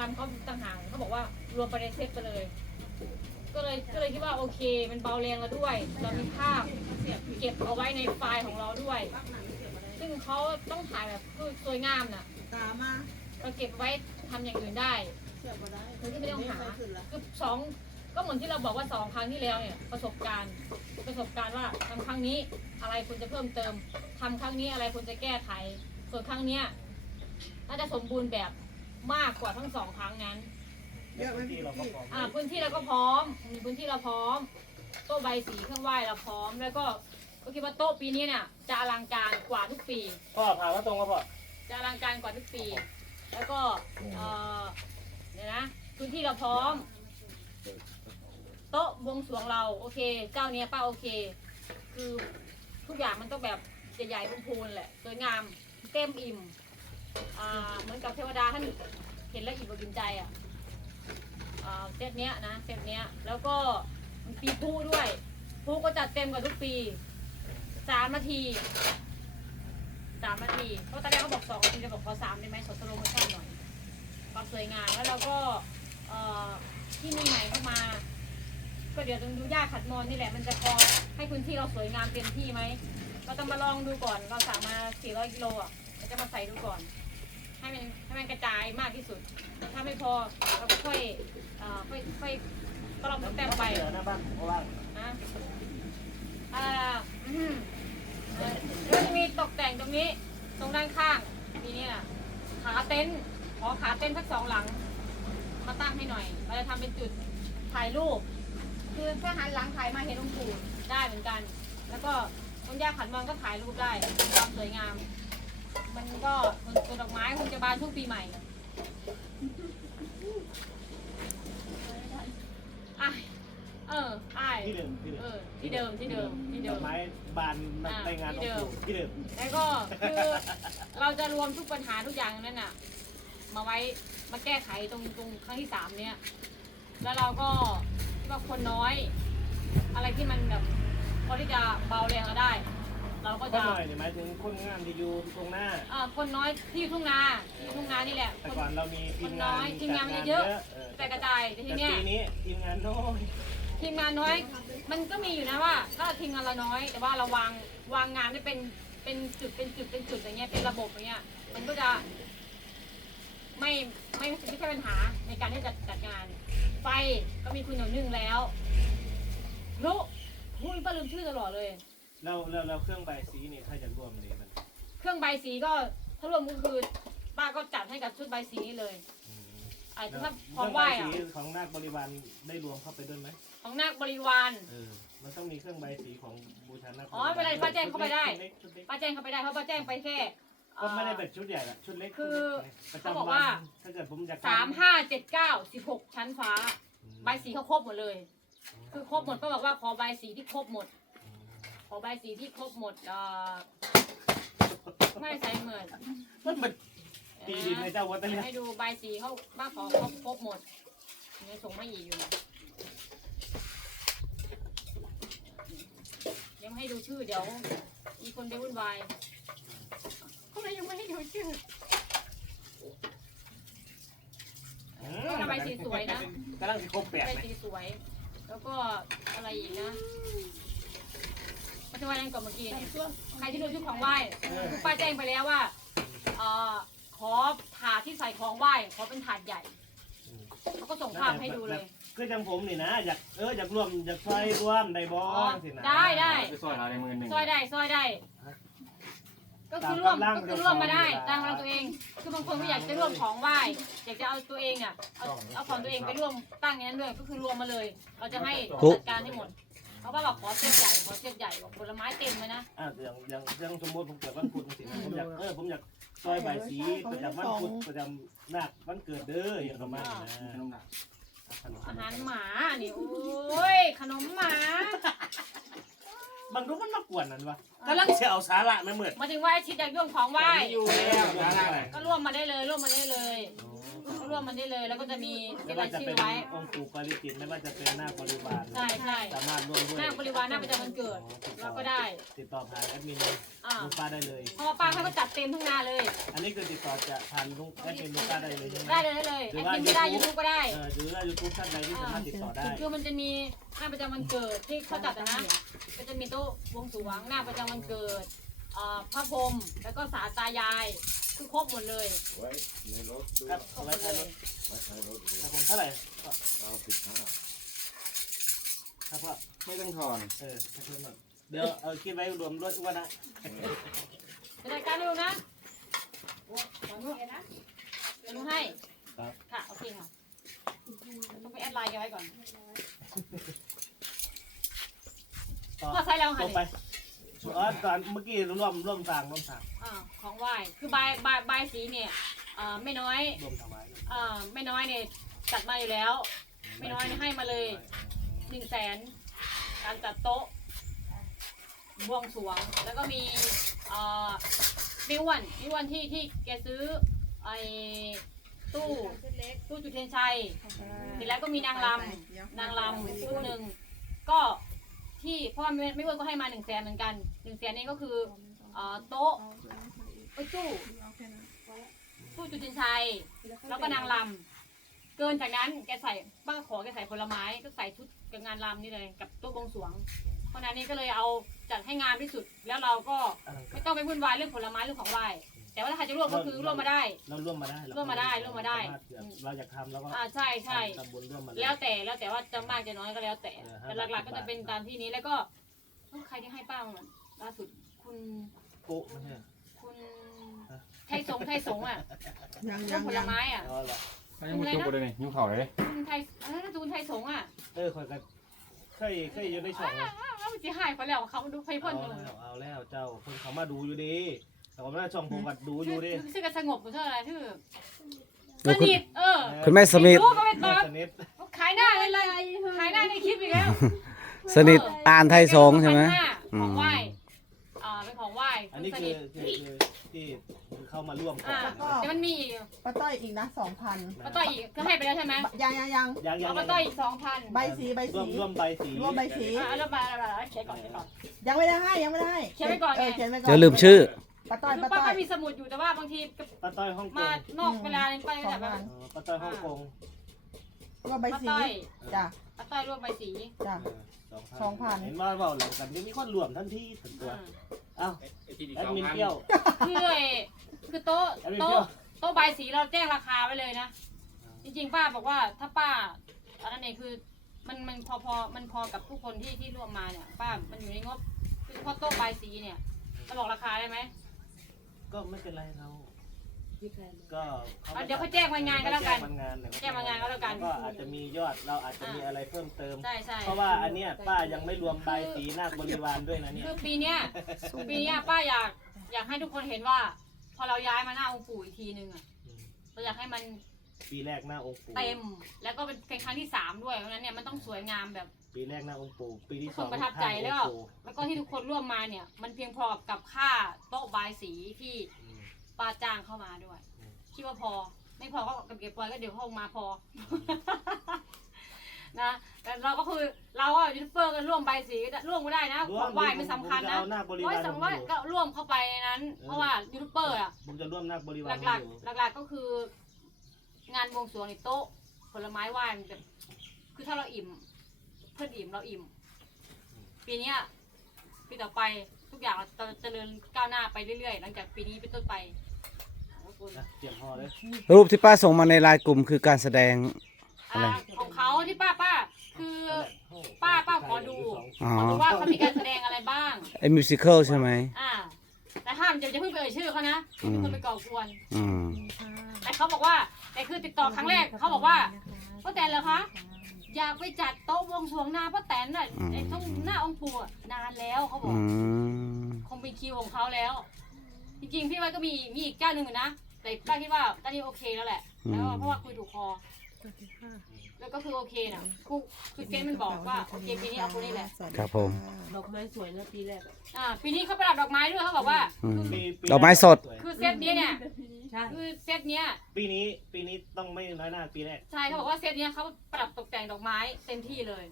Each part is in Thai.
รำเขาต่างหากเขาบอกว่ารวมไปในเซตไปเลย ก็เลยก็เลยคิดว่าโอเค มันเบาแรงเราด้วย เรามีภาพเก็บเอาไว้ในไฟล์ของเราด้วย ซึ่งเขาต้องถ่ายแบบคือสวยงามน่ะตามาเราเก็บไว้ทำอย่างอื่นได้เสียบบ่ได้โดยที่ไม่ต้องหาปขึ้นละคือสองก็เหมือนที่เราบอกว่าสองครั้งที่แล้วเนี่ยประสบการณ์ประสบการณ์ว่าทำครั้งนี้อะไรควรจะเพิ่มเติมทำครั้งนี้อะไรควรจะแก้ไขส่วนครั้งเนี้ยน่าจะสมบูรณ์แบบ มากกว่าทั้งสองครั้งนั้น เยอะไหมพี่เราก็พี่พร้อมอ่าพื้นที่เราก็พร้อมมีพื้นที่เราพร้อม โต๊ะใบสีเครื่องไหว้เราพร้อม แล้วก็ก็คิดว่าโต๊ะปีนี้เนี่ยจะอลังการกว่าทุกปี พ่อพาว่าตรงก็พ่อจะอลังการกว่าทุกปี แล้วก็เออเดี๋ยวนะพื้นที่เราพร้อม โต๊ะบวงสรวงเราโอเค เจ้าเนี้ยป้าโอเค คือทุกอย่างมันต้องแบบใหญ่ๆพูนๆแหละสวยงามเต็มอิ่ม อ่าเหมือนกับเทวดาท่านเห็นแล้วอิ่มอกอิ่มใจอะอ่าเซตเนี้ยนะเซตเนี้ยแล้วก็มีปีพูด้วยพูก็จัดเต็มกว่าทุกปีสามนาทีสามนาทีเพราะตอนแรกเขาบอกสองนาทีจะบอกขอสามได้ไหมขอสโลโมชั่นหน่อยความสวยงามแล้วเราก็เอ่อที่มีใหม่เข้ามา ก็เดี๋ยวต้องดูยากขัดมอนนี่แหละมันจะพอให้พื้นที่เราสวยงามเต็มที่ไหมเราต้องมาลองดูก่อนเราสั่งมา400กิโลอะเราจะมาใส่ดูก่อน ให้มันให้มันกระจายมากที่สุด ถ้าไม่พอเราก็ค่อยเอ่อค่อยค่อยก็ลองแต้มไปเดี๋ยวหน้าบ้านผมก็ว่างนะอ่าอืมเอ่อแล้วจะมีตกแต่งตรงนี้ตรงด้านข้างทีนี้น่ะขาเต็นท์ขอขาเต็นท์สักสองหลัง มาตั้งให้หน่อยเราจะทำเป็นจุดถ่ายรูป คือถ้าหันหลังถ่ายมาเห็นองค์ปู่ได้เหมือนกัน แล้วก็ต้นหญ้าขันมองก็ถ่ายรูปได้ความสวยงาม มันก็ต้นดอกไม้คงจะบานช่วงปีใหม่อะเอออ้ายที่เดิมที่เอเดิมอที่เดิมที่เดิมที่เดิดอม กไม้บานในงานของปู่ที่เดิมแล้วก็คือเราจะรวมทุกปัญหาทุกอย่างนั่นน่ะ มาไว้มาแก้ไขตรงตรงครั้งที่สามเนี้ยแล้วเราก็คิดว่าคนน้อย อะไรที่มันแบบพอที่จะเบาแรงเราได้ เราก็ก็จะ หน่อยเนี่ยหมายถึงคนงานที่อยู่ตรงหน้า เอ่อคนน้อยที่อยู่ทุ่งนาที่อยู่ทุ่งนานี่แหละแต่คน ก่อนเรามีทีมงานคนน้อยทีมงานมันเยอะแต่กระจายแต่แต่ทีเนี้ยปีนี้ทีมงานน้อย ทีมงานน้อย มันก็มีอยู่นะว่า ถ้าทีมงานเราน้อย แต่ว่าเราวางวางงานได้เป็นเป็นจุดเป็นจุดเป็นจุดอย่างเงี้ยเป็นระบบอย่างเงี้ย มันก็จะไม่ไม่ไม่ใช่ปัญหาในการที่จะจัดงาน ไฟก็มีคุณหนึ่งหนึ่งแล้วลุพูดป้าลืมชื่อตลอดเลย เราเราเราเครื่องใบสีนี่ถ้าจะรวมนี่มันเครื่องใบสีก็ถ้ารวมก็คือป้าก็จัดให้กับชุดใบสีนี้เลยอืมไอ้แล้วถ้าเคขอรื่งองไหใบว้อะสีของนาคบริวารได้รวมเข้าไปด้วยไหมของนาคบริวาร เออมันต้องมีเครื่องใบสีของบูชานาคอ๋อไม่เป็นไรป้าแจ้งเข้าไปได้ ชุเล็กชุดเล็กป้าแจ้งเข้าไปได้เพราะป้าแจ้งไปแค่ก็ไม่ได้เป็นชุดใหญ่ละชุดเล็กคือประเขาจำบอกวัว่านถ้าเกิดผมอยากสามห้าเจ็ดเก้าสิบหกชั้นฟ้าใบสีเขาครบหมดเลย คือครบหมดก็บอกว่าขอใบสีที่ครบหมด ขอใบสีที่ครบหมดเอ่อไม่ใส่เหมือนมันเป็นตีดินในเจ้าวัดเดี๋ยวเนี่ยให้ดูใบสีเขาบ้าขอครบครบหมดเนี่ยส่งมาอีกอยู่นะยังไม่ให้ดูชื่อเดี๋ยว มีคนไปวุ่นวายเขาเลยยังไม่ให้ดูชื่อระบายสีสวยนะกำลังสิครบแปดใบไหมสีสวย แล้วก็อะไรอีกนะปั จจุบันยังก่อนเมื่อกี้เนี่ยใครที่ดูชุดของไหว้เออป้าแจ้งไปแล้วว่าเอ่อขอถาดที่ใส่ของไหว้ขอเป็นถาดใหญ่เขาก็ส่งภาพให้ดูเลยคือจังผมนี่นะอยากเอออยากร่วมอยากช่วยร่วมได้บออ๋อสินะได้ได้ไปซอยเราในมือหนึ่งซอยได้ซอยได้ ก็คือร่วมก็คือร่วมมาได้ตามกำลังตัวเอง คือบางคนก็อยากจะร่วมของไหว้อยากจะเอาตัวเองอะเอาเอาของตัวเองไปร่วมตั้งอย่างนั้นด้วยก็คือรวมมาเลย เราจะให้จัดการให้หมด เพราะว่าเราขอเซตใหญ่ขอเซตใหญ่บอกผลไม้เต็มเลยนะอะอย่างอย่างอย่างสมมติผมเกิดวันพุธสินะผมอยากเออผมอยากซอยใบายสีประจำวันพุธประจำนาควันเกิดเด้ออย่างประมาณนี้ขนะนมหนักอาหารหมานี่โอ้ยขนมหมาบางรูปมันมากวนนั่นวะกำลังเสียเอาสาระไม่เหมือนมาถึงว่าไอ้ชิดอยากร่วมของไหว้อยู่แล้วร้านอะไรก็ร่วมมาได้เลยร่วมมาได้เลยก็ ร่วมร่วมมันได้เลย แล้วก็จะมีไม่เขียนว่ารายจะชื่เป็อนไว้ องค์ปู่ปาริจิตไม่ว่าจะเป็นหน้าคบริวารใช่ใช่สามารถร่วมด้วยหน้าบริวารหน้าประจำวันเกิด เราก็ได้ติดต่อผ่านแอดมินอ่าลุงป้าได้เลย เพราะว่าป้าเขาก็จัดเต็มทั้งนาเลย อันนี้คือติดต่อจะผ่านลุงแอดมินลุงป้าได้เลยใช่ไหมได้เลยได้เลยแอดมินก็ได้ยูทูบก็ได้ เออหรือว่ายูทูบท่านใดที่สามารถติดต่อได้ คือมันจะมีหน้าประจำวันเกิดที่เขาจัดอะนะ ก็จะมีโต๊ะบวงสรวงหน้าประจำวันเกิด เอ่อพระพรหมแล้วก็สาตายายคือครบหมดเลยไว้ในรถด้วยครับครบหมไว้ดใช้เลรยถไว้ใช้รถด้วยครับผมเท่าไหร่เอาสิบห้าครับพ่อไม่ต้องถอนเออให้เพิ่มหน่อยเดี๋ยวเออคิดไว้รวมรถอ้วนนะจะได้การเร็วนะขอนุนะเดี๋ยวหนูให้ครับค่ะโอเคค่ะต้องไปแอดไลน์กันไว้ก่อนต่อพ่อใช้แล้วค่ะลงไป อ๋อตอนเมื่อกี้ร่วมร่วมทางร่วมทางอ่าของไหว้คือใบใบใบายสีเนี่ยเอ่อไม่น้อยร่วมถวายเอ่อไม่น้อยเนี่ยจัดมาอยู่แล้ว ไม่น้อยเนี่ยให้มาเลยหนึ่งแสนการจัดโต๊ะบวงสรวง แล้วก็มีเอ่อมิวันมิวันที่ที่แกซื้อไอ้ตู้ตู้จุดเทียนชัย เสร็จแล้วก็มีนางรำนางรำตู้หนึ่งก็ ที่เพราะว่าไม่ไม่อ้วนก็ให้มาหนึ่งแสนเหมือนกันหนึ่งแสนนี้ก็คือเอ่อโต๊ะไอ้ยตู้ตู้จุดเทียนชัย แล้วก็นางรำเกินจากนั้นแกใส่ป้าขอแกใส่ผลไม้ก็ใส่ชุดกับงานรำนี่เลยกับโต๊ะบวงสรวง เพราะฉะนั้นนี่ก็เลยเอาจัดให้งานที่สุด แล้วเราก็ไม่ต้องไปวุ่นวายเรื่องผลไม้เรื่องของไหว้ แต่ว่าถ้าใครจะร่วมก็คือร่วมมาได้ เราร่วมมาได้ร่วมมาได้ร่วมมาได้เราอยากทำแล้วก็อ่าใช่ใช่ทำบุญร่วมมาแล้วแต่แล้วแต่ว่าจะมากจะน้อยก็แล้วแต่ เออแต่หลักๆ ก็จะเป็นตามที่นี้แล้วก็เอ้าใครที่ให้ป้ามันล่าสุดคุณปุ๊ไม่ใช่คุณไทยสงไทยสงอะยังเรื่ยัองงผลยังไม้อะอ๋อเหรอยังไม่จุกเลยนี่ยุ่งเข่าเลย คุณไทยอะไรนะตูนไทยสงอะเออคอยกันเคยเคยอยู่ในช่องอ้าวอ้าวจีหายไปแล้วเขาดูไฟเอาพ่นอยู่แล้วเอาแล้วเจ้าคนเขามาดูอยู่ดี แต่ว่าหน้าช่องผมก็ดูอยู่ดิชื่อกันสงบหรือชื่ออะไรชื่อสแล้วคุณนิทเออคุณแม่สมิธรู้ก็ไม่ตแม่อบสนิทขายหน้าเลยเลยขายหน้าในคลิปอีกแล้วสนิทอ่านไทยสงฆ์ใช่ไหมของไหว้อ่าเป็นของไหว้อันนี้สคืนิอทคือคือที่เข้ามาร่วมก่ออ่านแต่มันมีอีกป้าต้อยอีกนะสองพันป้าต้อยอีกก็ให้ไปแล้วใช่ไหมยังยังยังยังยังเอาป้าต้อยอีกสองพันใบสีใบร่วสีมร่วมใบสีร่วมใบสีอ่าแล้วมาแล้วมาเขียนก่อนเขียนก่อนยังไม่ได้ให้ยังไม่ได้ให้เขียนไว้ก่อนไงเออเขียนไว้ก่อนเดี๋ยวลืมชื่อ ป้าต้อยคือป้าป้าต้อก็ยมีสมุดอยู่แต่ว่าบางทีป้าต้อยฮ่องกมางนอกเวลาไปแบบว่าเออป้าต้อยฮ่องกงร่วมใบป้าสีต้อยจ้ะป้าต้อยร่วมใบสีจ้ะเออสองพัน เห็นว่าเปล่าหลังจากนี้มีคนรวมทันทีถึงตัวอ่าอ้าวแอดมินเปรี้ยว คือไอ้คือโต๊ะแอดมินโต๊ะเปรี้ยวโต๊ะใบสีเราแจ้งราคาไว้เลยนะ จริงๆป้าบอกว่าถ้าป้าอันนั้นเองคือมันมันพอพอมันพอกับทุกคนที่ที่ร่วมมาเนี่ย ป้ามันอยู่ในงบคือเฉพาะโต๊ะใบสีเนี่ยจะบอกราคาได้ไหม ก็ไม่เป็นไรเราก็อะเดี๋ยวเขาแจ้งวันงานก็แล้วกันแจ้งวันงานเดี๋ยวแจ้งวันงานก็แล้วกัน ก็อาจจะมียอดเราอาจจะมีอะไรเพิ่มเติม ใช่ใช่เพราะว่าอันเนี้ยป้ายังไม่รวมใบสีนาคบริวารด้วยนะเนี่ย คือปีเนี้ยปีเนี้ยป้าอยากอยากให้ทุกคนเห็นว่า พอเราย้ายมาหน้าองค์ปู่อีกทีนึงอะเราอยากให้มันปีแรกหน้าองค์ปู่เต็ม แล้วก็เป็นเป็นครั้งที่สามด้วยเพราะฉะนั้นเนี่ยมันต้องสวยงามแบบ ปีแรกหน้าองค์ปู่ปีที่ทุกสคอนงประทับใจแล้วก็ข้างองค์ปู่แล้วก็ที่ทุกคนร่วมมาเนี่ย มันเพียงพอกับค่าโต๊ะบายสีที่อืม ป้าจ้างเข้ามาด้วย อืม คิดว่าพอ ไม่พอก็เก็บปล่อยก็เดี๋ยวเข้ามาพอ นะแต่เราก็คือเราอะยูทูบเบอร์กันร่วมใบายสีก็ร่วมก็ได้นะของไหว้ไม่สำคัญผมจนะเอาหน้าคบริร้อวายรสองผมร้อยอยู่ก็ร่วมเข้าไปในนั้นเออเพราะว่ายูทูบเบอร์อะ ผมจะร่วมหน้าคบริวารหผมลักอยู่ ๆ หลักๆ ก็คือ งานบวงสรวงในโต๊ะ ผลไม้ไหว้มันแบบคือถ้าเราอิ่ม เพื่อนอิ่มเราอิ่ม ปีเนี้ยปีต่อไปทุกอย่างเราจะเจริญก้าวหน้าไปเรื่อยๆ หลังจากปีนี้เป็นต้นไปขอบคุณนะเตรียมพอเลยรูปที่ป้าส่งมาในไลน์กลุ่มคือการแสดง อ่าของเขาที่ป้าป้าคือป้าป้าขอดูอ๋อ ขอดูว่าเขามีการแสดงอะไรบ้าง ไอ้มิวสิควลใช่ไหม อ่า แต่ห้ามจะจะเพิ่งไปเอ่ยชื่อเขานะมีคนไปก่อกวน อืม แต่เขาบอกว่าแต่คือติดต่อครั้งแรกเขาบอกว่าป้าแตนเหรอคะ อยากไปจัดโต๊ะบวงสรวงหน้าป้าแตนน่ะไอ้ต้องหน้าองค์ปู่อะนานแล้วเขาบอก อืม คงเป็นคิวของเขาแล้ว จริงๆพี่ว่าก็มีมีอีกเจ้าหนึ่งอยู่นะแต่ป้าคิดว่าตอนนี้โอเคแล้วแหละแล้วเพราะว่าคุยถูกคอ แล้วก็คือโอเคนะครูคือเกณฑ์มันบอกว่าโอเคปีนี้เอาคนนี้แหละครับผม ดอกไม้สวยนะปีแรกอะอ่าปีนี้เขาประดับดอกไม้ด้วยเขาบอกว่า อืมปีปีดอกไม้สด คือเซตเนี้ยเนี่ยใช่คือเซตเนี้ยปีนี้ปีนี้ต้องไม่น้อยหน้าปีแรกใช่เขาบอกว่าเซตเนี้ยเขาประดับตกแต่งดอกไม้เต็มที่เลย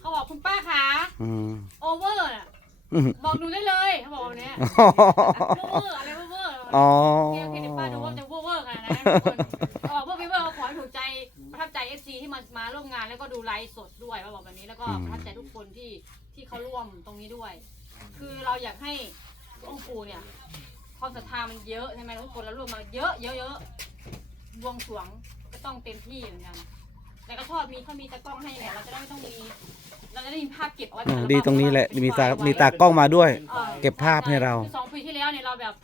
เขาบอกคุณป้าคะอืมโอเวอร์น่ะอืมบอกหนูได้เลยเขาบอกแบบเนี้ยโอเวอร์อะไรเวอร์อ๋อโอเคโอเคเดี๋ยวป้าดูว่าจะเวอร์เวอร์ขนาดไหนนะทุกคนเขาบอกเวอร์พี่เวอร์เขาขอให้ถูกใจประทับใจเอฟซีที่มามาร่วมงานแล้วก็ดูไลฟ์สดด้วยเขาบอกแบบนี้แล้วก็อืมประทับใจทุกคนที่ที่เขาร่วมตรงนี้ด้วย คือเราอยากให้องค์ปู่เนี่ย ความศรัทธามันเยอะใช่ไหมทุกคนเราร่วมมาเยอะเยอะเยอะบวงสรวงก็ต้องเต็มที่เหมือนกันแต่ก็ชอบมีเขามีตากล้องให้เนี่ยเราจะได้ไม่ต้องมีเราจะได้มีภาพเก็บเอาไว้อืเป็นมอัลบั้ดีตรงนี้แหละเป็นมีตาไฟล์ไว้มีตากล้องมาด้วยออเก็บภาพให้เรา คือสองปีที่แล้วเนี่ยเราแบบ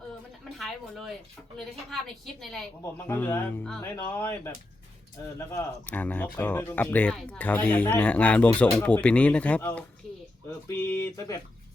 เออมันมันหายไปหมดเลยเหลยได้แค่ภาพในคลิปในอะไร ของผมมันก็เหลืออืมน้อยๆแบบเออแล้วก็อ่านะครับลก็บไปด้วยมีอัปเดตข่าวดีนะฮะงานบวงสรวงองค์ปู่ปีนี้นะครับ เอาโอเค เออปีตั้งแต่